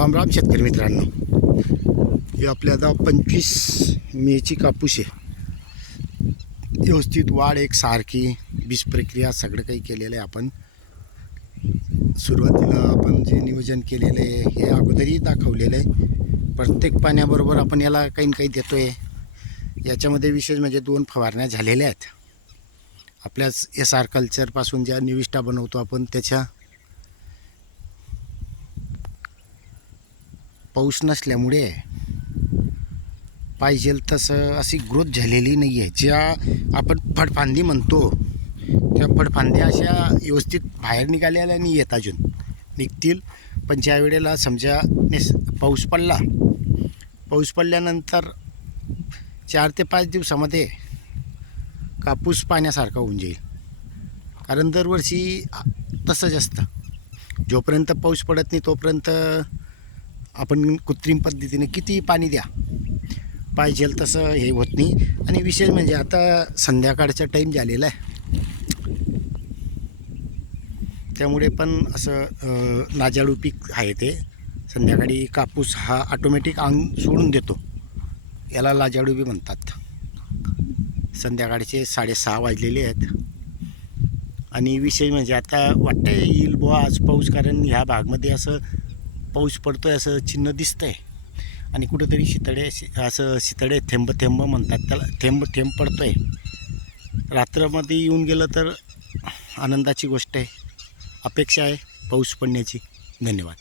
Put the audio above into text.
राम राम शेतकरी मित्रांनो, ही आपल्या आता 25 मेची कापूस आहे. व्यवस्थित वाढ एक सारखी बीज प्रक्रिया सगळं काही केलेलं आहे. आपण सुरुवातीला आपण जे नियोजन केलेलं आहे हे अगोदरही दाखवलेलं आहे. प्रत्येक पाण्याबरोबर आपण याला काही ना काही देतो आहे. याच्यामध्ये विशेष म्हणजे 2 फवारण्या झालेल्या आहेत. आपल्या SR कल्चरपासून ज्या निविष्ठा बनवतो आपण त्याच्या पाऊस नसल्यामुळे पाहिजे तसं अशी ग्रोथ झालेली नाही आहे. ज्या आपण फडफांदी म्हणतो त्या फडफांद्या अशा व्यवस्थित बाहेर निघालेल्या नाही आहेत, अजून निघतील. पण ज्या वेळेला समजा पाऊस पडल्यानंतर 4 ते 5 दिवसामध्ये कापूस पाण्यासारखा होऊन जाईल. कारण दरवर्षी तसंच असतं, जोपर्यंत पाऊस पडत नाही तोपर्यंत आपण कृत्रिम पद्धतीने किती पाणी द्या पाहिजे तसं हे होत नाही. आणि विशेष म्हणजे आता संध्याकाळचा टाईम झालेला आहे, त्यामुळे पण असं नाजाळू पीक आहे. ते संध्याकाळी कापूस हा ऑटोमॅटिक अंग सोडून देतो, याला लाजाळू बी म्हणतात. संध्याकाळचे 6:30 वाजलेले आहेत आणि विशेष म्हणजे आता वाटतं येईल बुवा आज पाऊस, कारण ह्या भागमध्ये असं पाऊस पडतोय असं चिन्ह दिसतंय. आणि कुठेतरी शितळे थेंब थेंब म्हणतात त्याला, थेंब थेंब पडतोय. रात्रामध्ये येऊन गेलं तर आनंदाची गोष्ट आहे. अपेक्षा आहे पाऊस पडण्याची. धन्यवाद.